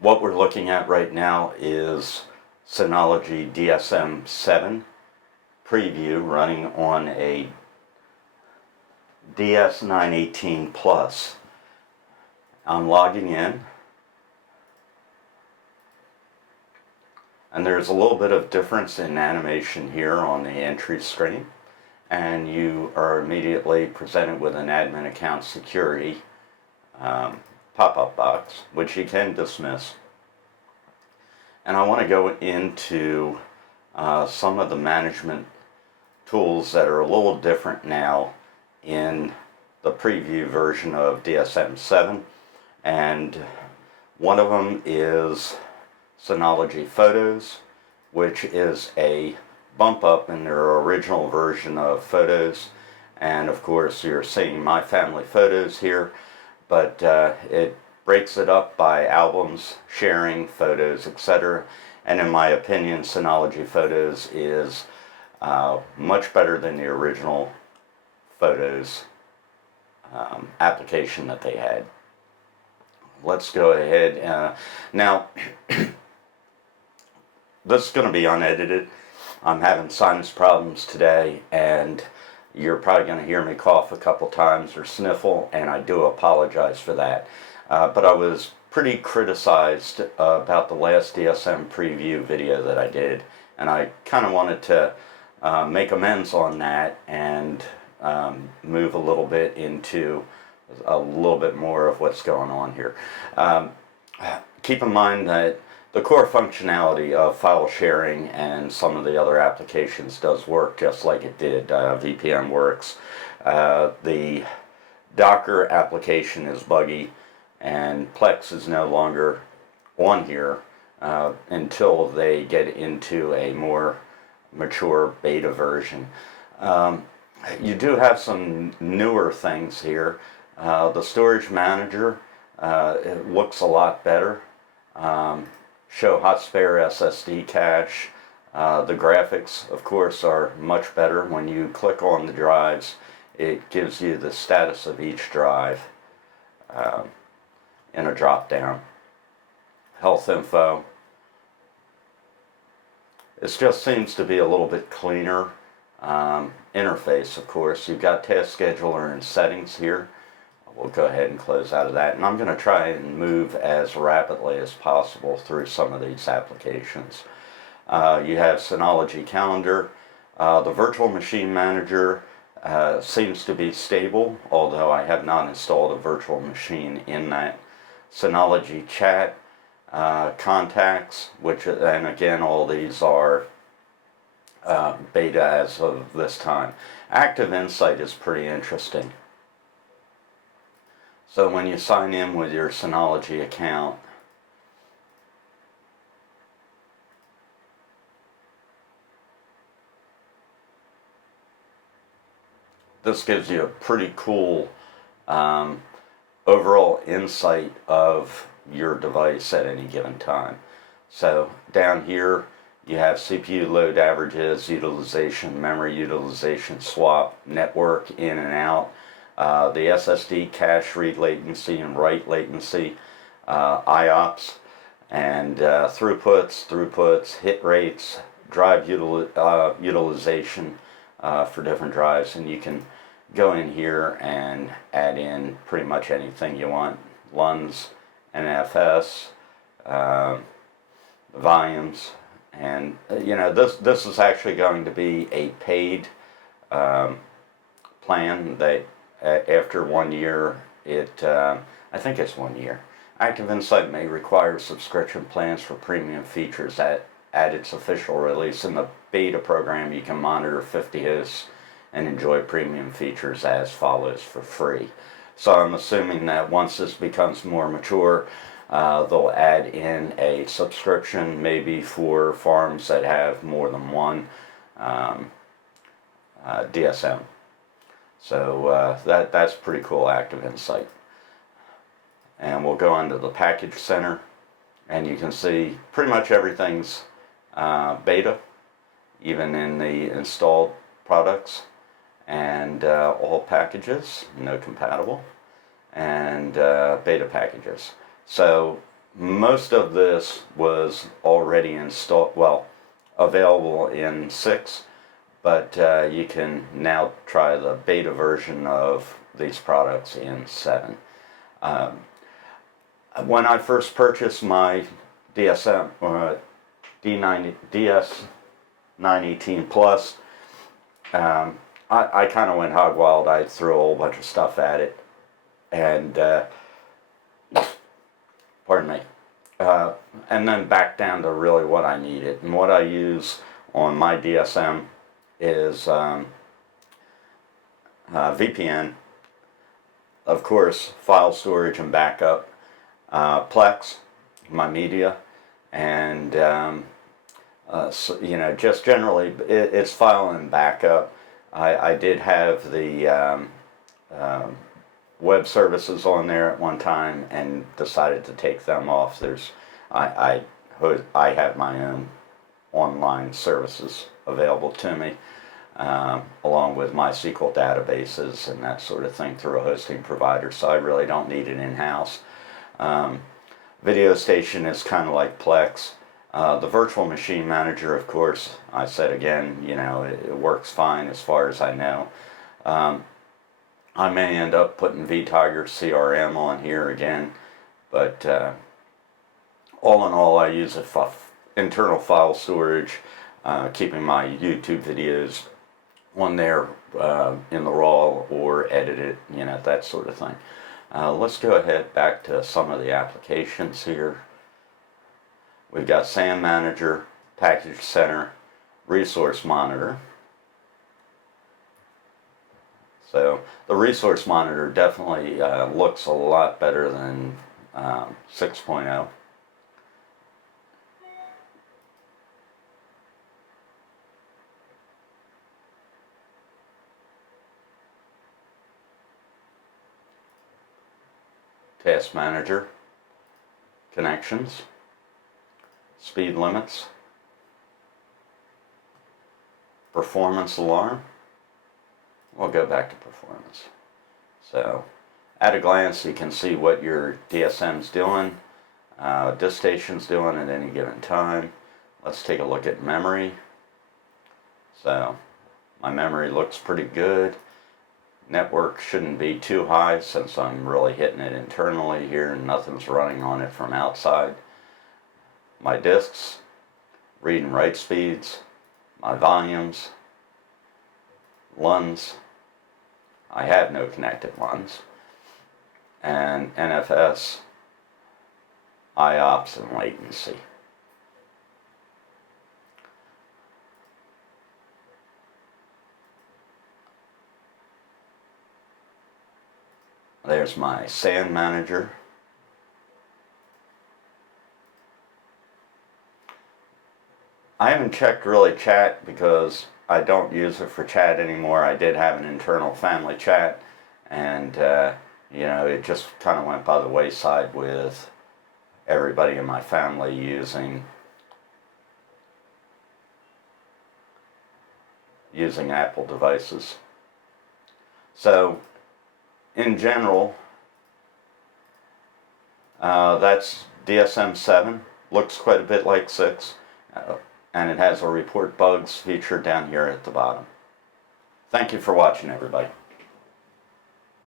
What we're looking at right now is Synology DSM7 preview running on a DS918 Plus. I'm logging in, and there's a little bit of difference in animation here on the entry screen, and you are immediately presented with an admin account security pop-up box, which you can dismiss. And I want to go into some of the management tools that are a little different now in the preview version of DSM7, and one of them is Synology Photos, which is a bump up in their original version of Photos. And of course you're seeing my family photos here, but it breaks it up by albums, sharing, photos, etc. And in my opinion, Synology Photos is much better than the original Photos application that they had. Let's go ahead. Now, this is going to be unedited. I'm having sinus problems today, and you're probably going to hear me cough a couple times or sniffle, and I do apologize for that. But I was pretty criticized about the last DSM preview video that I did, and I kind of wanted to make amends on that and move a little bit into a little bit more of what's going on here. Keep in mind that the core functionality of file sharing and some of the other applications does work just like it did. VPN works. The Docker application is buggy, and Plex is no longer on here until they get into a more mature beta version. You do have some newer things here. The storage manager, it looks a lot better. Show hot spare SSD cache. The graphics, of course, are much better. When you click on the drives, it gives you the status of each drive in a drop down. Health info. It just seems to be a little bit cleaner interface. Of course, you've got task scheduler and settings here. We'll go ahead and close out of that, and I'm going to try and move as rapidly as possible through some of these applications. You have Synology Calendar. The virtual machine manager seems to be stable, although I have not installed a virtual machine in that. Synology Chat, Contacts, which, and again, all these are beta as of this time. Active Insight is pretty interesting. So when you sign in with your Synology account, this gives you a pretty cool overall insight of your device at any given time. So down here you have CPU load averages, utilization, memory utilization, swap, network in and out, the SSD cache read latency and write latency, IOPS, and throughputs, hit rates, drive utilization for different drives. And you can go in here and add in pretty much anything you want. LUNs, NFS, volumes, and this is actually going to be a paid plan that after 1 year, I think it's 1 year. Active Insight may require subscription plans for premium features at its official release. In the beta program, you can monitor 50 hosts and enjoy premium features as follows for free. So I'm assuming that once this becomes more mature, they'll add in a subscription, maybe for farms that have more than one DSM. So that's pretty cool, Active Insight. And we'll go on to the package center, and you can see pretty much everything's beta, even in the installed products, and all packages, no compatible, and beta packages. So most of this was already installed, well, available in 6, but you can now try the beta version of these products in 7. When I first purchased my DSM D90 DS918 Plus, I kind of went hog wild. I threw a whole bunch of stuff at it, and pardon me, and then back down to really what I needed. And what I use on my DSM is VPN, of course, file storage and backup, Plex, my media, and so, you know, just generally it's file and backup. I did have the web services on there at one time and decided to take them off. I have my own online services available to me, along with MySQL databases and that sort of thing through a hosting provider, so I really don't need it in-house. Video Station is kind of like Plex. The virtual machine manager, of course, I said again, you know, it works fine as far as I know. I may end up putting VTiger CRM on here again, but all in all, I use it for internal file storage, keeping my YouTube videos on there in the raw or edit it, you know, that sort of thing. Let's go ahead back to some of the applications here. We've got SAN Manager, Package Center, Resource Monitor. So the Resource Monitor definitely looks a lot better than 6.0. Task Manager, Connections, Speed Limits, Performance Alarm. We'll go back to Performance. So at a glance you can see what your DSM's doing, disk station's doing at any given time. Let's take a look at memory. So my memory looks pretty good. Network shouldn't be too high since I'm really hitting it internally here and nothing's running on it from outside. My disks, read and write speeds, my volumes, LUNs. I have no connected LUNs. And NFS, IOPS, and latency. There's my SAN Manager. I haven't checked really chat because I don't use it for chat anymore. I did have an internal family chat, and you know, it just kind of went by the wayside with everybody in my family using Apple devices. So in general, that's DSM7. Looks quite a bit like 6. And it has a report bugs feature down here at the bottom. Thank you for watching, everybody.